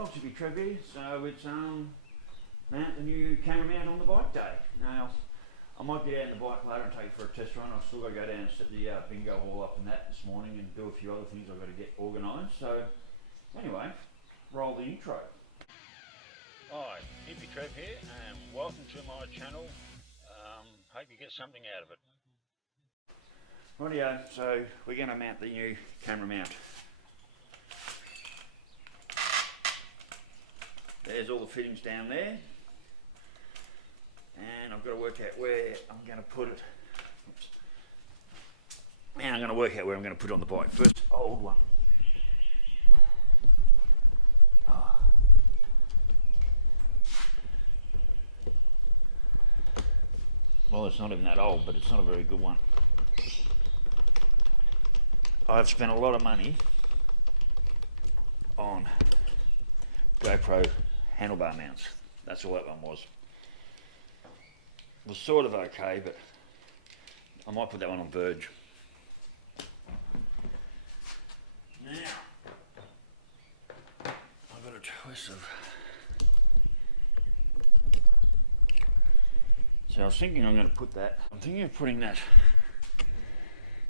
well, it's Hippy Trev here. So it's mount the new camera mount on the bike day. Now I might get out on the bike later and take it for a test run. I've still got to go down and set the bingo hall up and that this morning and do a few other things I've got to get organised. So anyway, roll the intro. Hi, Hippy Trev here and welcome to my channel. Hope you get something out of it. Rightio, so we're going to mount the new camera mount. There's all the fittings down there, and I've got to work out where I'm going to put it. Oops. And I'm going to work out where I'm going to put it on the bike. First, old one. Oh. Well, it's not even that old, but it's not a very good one. I've spent a lot of money on GoPro handlebar mounts. That's all that one was. It was sort of okay, but I might put that one on Verge. Now, I've got a choice of... So I was thinking I'm going to put that... I'm thinking of putting that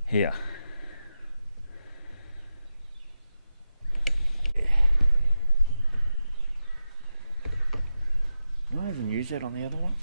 here. Can I even use that on the other one?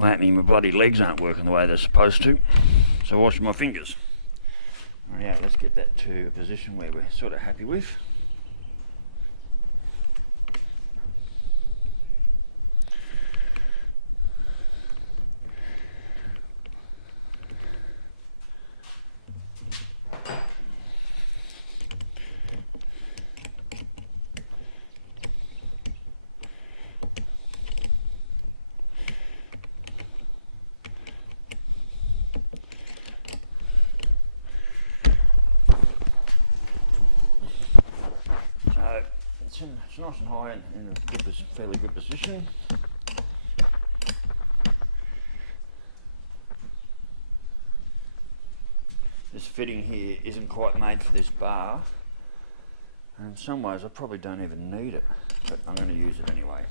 That means my bloody legs aren't working the way they're supposed to, so wash my fingers. Alright, let's get that to a position where we're sort of happy with. It's nice and high and in a fairly good position. This fitting here isn't quite made for this bar, and in some ways I probably don't even need it, but I'm going to use it anyway.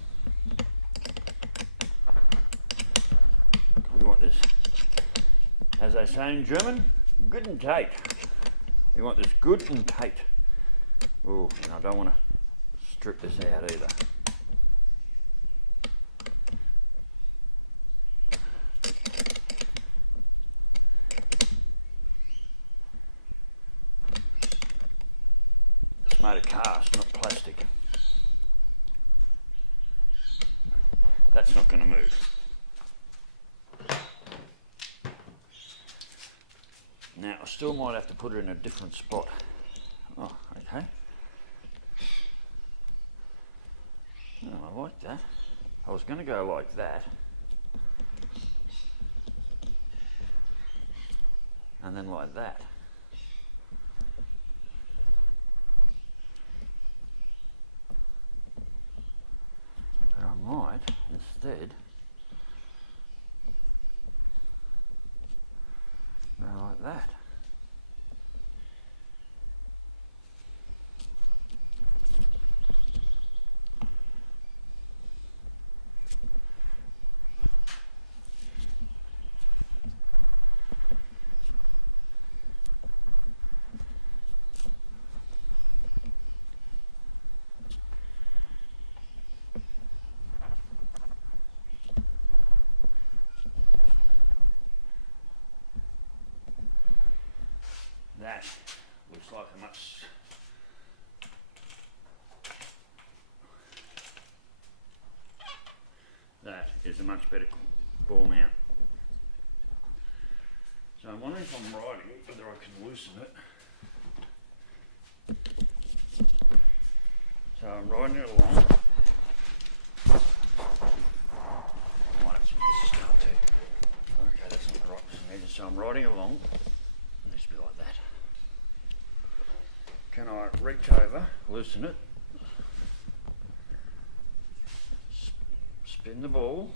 We want this, as they say in German, good and tight. We want this good and tight. Oh, and I don't want to strip this out either. It's made of cast, not plastic. That's not going to move. Now I still might have to put it in a different spot. Oh, okay. Oh, I like that. I was going to go like that. And then like that. But I might instead go like that. That looks like a much... That is a much better ball mount. So I'm wondering if I'm riding it, whether I can loosen it. So I'm riding it along. I'm riding along, it needs to be like that. Can I reach over, loosen it, spin the ball,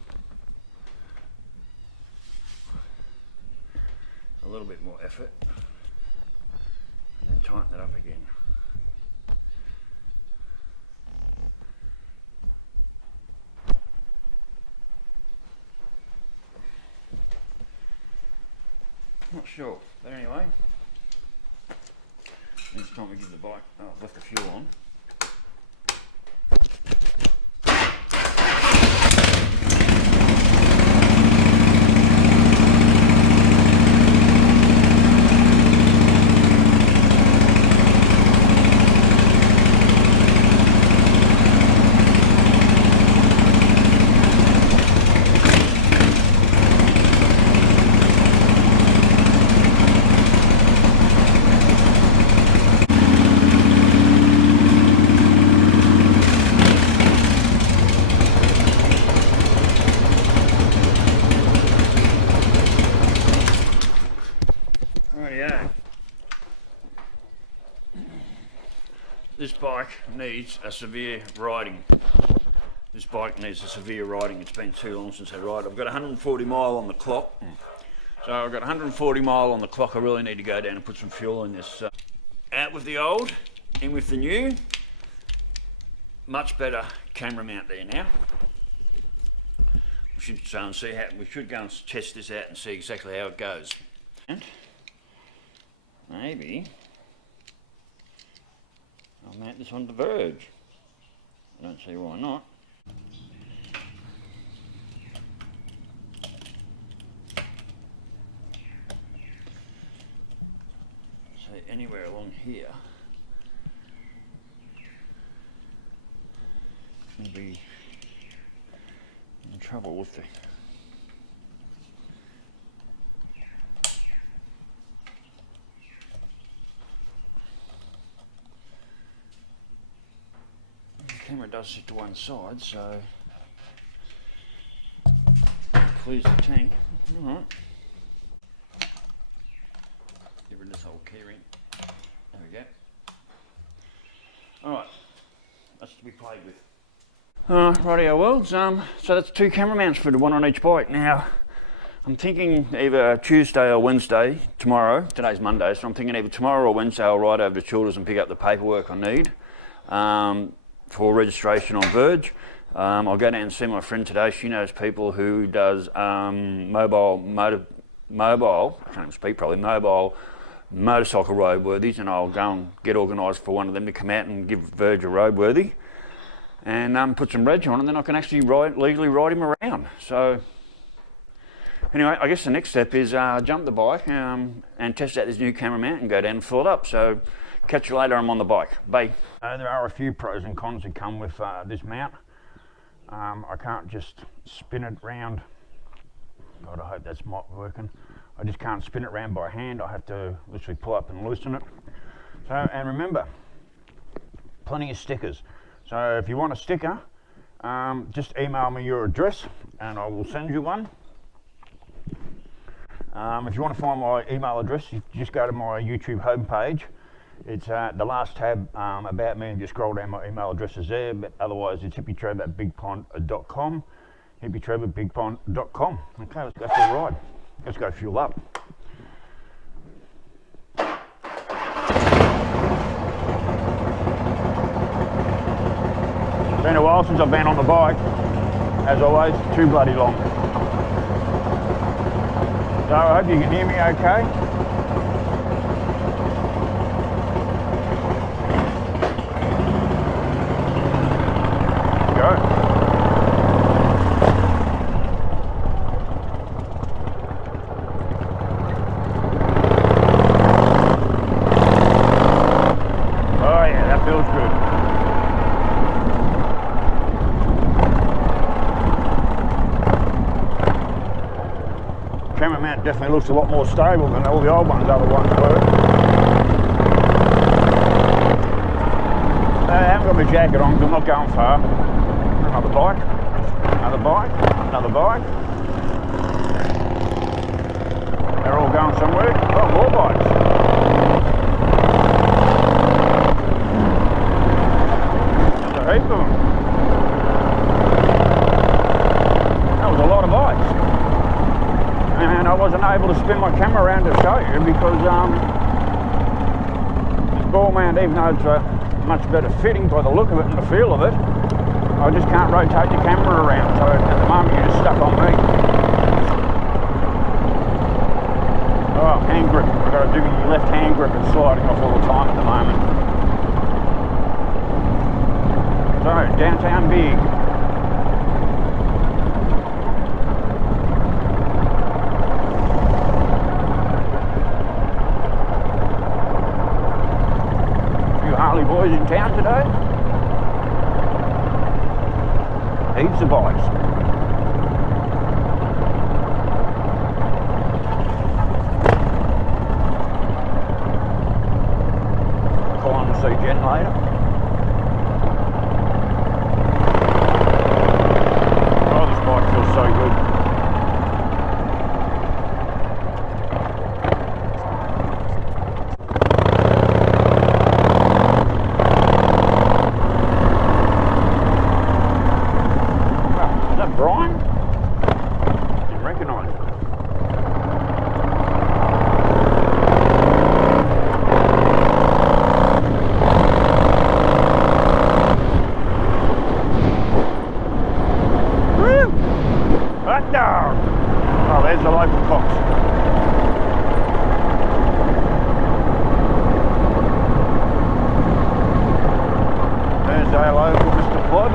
a little bit more effort, and then tighten it up again. Not sure, but anyway, next time we give the bike, oh, I've left the fuel on. This bike needs a severe riding. This bike needs a severe riding. It's been too long since I ride. I've got 140 mile on the clock. So I've got 140 mile on the clock. I really need to go down and put some fuel in this. Out with the old, in with the new. Much better camera mount there now. We should see how. We should go and test this out and see exactly how it goes. And maybe I'll mount this on the verge. I don't see why not. So anywhere along here will be in trouble with the camera does sit to one side, so clears the tank. Alright. Get rid of this whole keyring. There we go. Alright, that's to be played with. Rightio worlds, so that's two camera mounts for the one on each bike. Now, I'm thinking either Tuesday or Wednesday, tomorrow, today's Monday, so I'm thinking either tomorrow or Wednesday I'll ride over to Childers and pick up the paperwork I need. For registration on Verge. I'll go down and see my friend today. She knows people who does mobile motorcycle roadworthies, and I'll go and get organised for one of them to come out and give Verge a roadworthy and put some reg on, and then I can actually legally ride him around. So anyway, I guess the next step is jump the bike and test out this new camera mount and go down and fill it up. So catch you later, I'm on the bike. Bye. There are a few pros and cons that come with this mount. I can't just spin it round. God, I hope that's not working. I just can't spin it round by hand. I have to literally pull up and loosen it. So, and remember, plenty of stickers. So if you want a sticker, just email me your address and I will send you one. If you want to find my email address, you just go to my YouTube homepage. It's the last tab, about me, and just scroll down. My email address is there, but otherwise it's hippytrev@bigpond.com, hippytrev@bigpond.com. Okay, let's go for a ride. Let's go fuel up. It's been a while since I've been on the bike. As always, too bloody long. So I hope you can hear me okay. Camera mount definitely looks a lot more stable than all the old ones, other ones were. I haven't got my jacket on because I'm not going far. Another bike, another bike, another bike. They're all going somewhere. Oh, more bikes. There's a heap of them. That was a lot of bikes. And I wasn't able to spin my camera around to show you because this ball mount, even though it's a much better fitting by the look of it and the feel of it, I just can't rotate the camera around, so at the moment you're just stuck on me. Oh, hand grip. I've got to do the left hand grip and sliding off all the time at the moment. So, downtown big. A few Harley boys in town today. Heaps of bikes. Call on to see Jen later. Oh, this bike feels so good. Brian? Didn't recognise it. Woo! Hot dog! Oh, there's the local cops. There's our local Mr. Plod.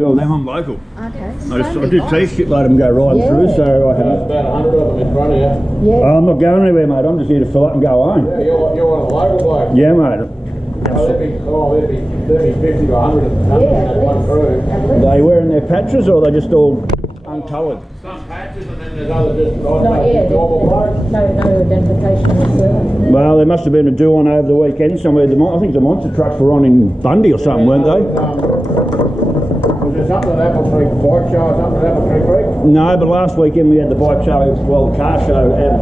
Well, now I'm local. Okay. I did see a shitload of them go right through, so I have. There's about 100 of them in front of you. Yeah. I'm not going anywhere, mate. I'm just here to fill up and go home. Yeah, you're one of the local blokes. Yeah, mate. There'd be 50 to 100 of them in that one crew. Are they wearing their patches or are they just all uncoloured? Some patches and then there's other just No, yeah, normal blokes. no identification whatsoever. Well, there must have been a do on over the weekend somewhere. I think the monster trucks were on in Bundy or something, weren't they? something at Apple Creek Bike Show or something at Apple Creek Creek? No, but last weekend we had the bike show, well, the car show at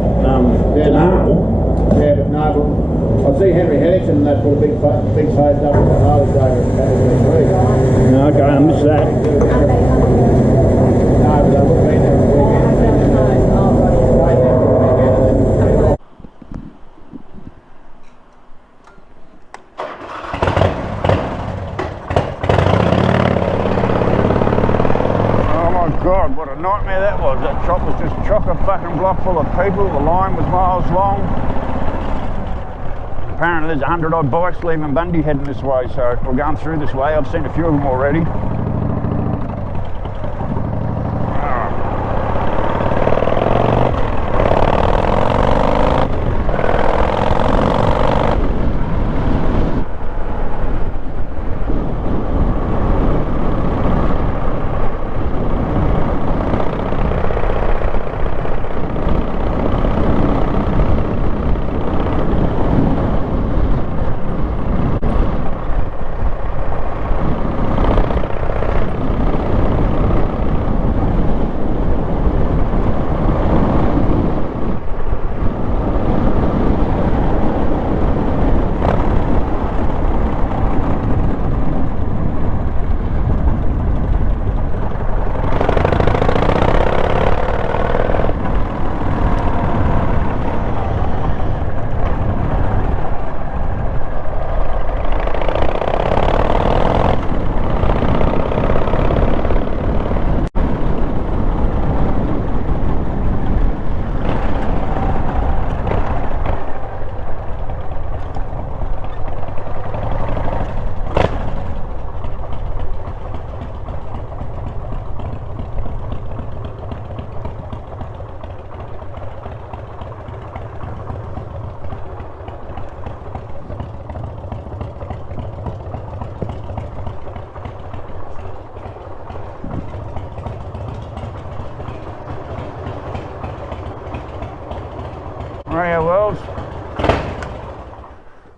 Yeah, but I see Henry Henningson and that put a big post up at the Harley over at Apple Creek Creek. No, okay, I missed that. No, but they would have been there for the weekend. God, what a nightmare that was. That chop was just chock-a-fucking block full of people. The line was miles long. Apparently there's 100 odd bikes leaving Bundy heading this way, so we're going through this way. I've seen a few of them already.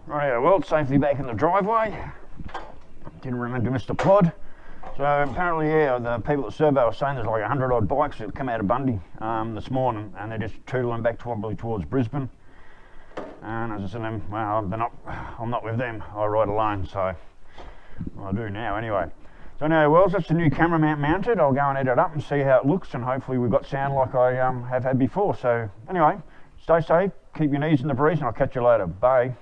Rightio world, safely back in the driveway. Didn't run into Mr. Plod. So apparently, yeah, the people at Survey were saying there's like 100 odd bikes that come out of Bundy this morning, and they're just tootling back probably towards Brisbane. And as I said, well, I'm not with them. I ride alone, so well, I do now anyway. So anyway, well, that's the new camera mount mounted. I'll go and edit it up and see how it looks, and hopefully we've got sound like I have had before. So anyway, stay safe, keep your knees in the breeze, and I'll catch you later. Bye.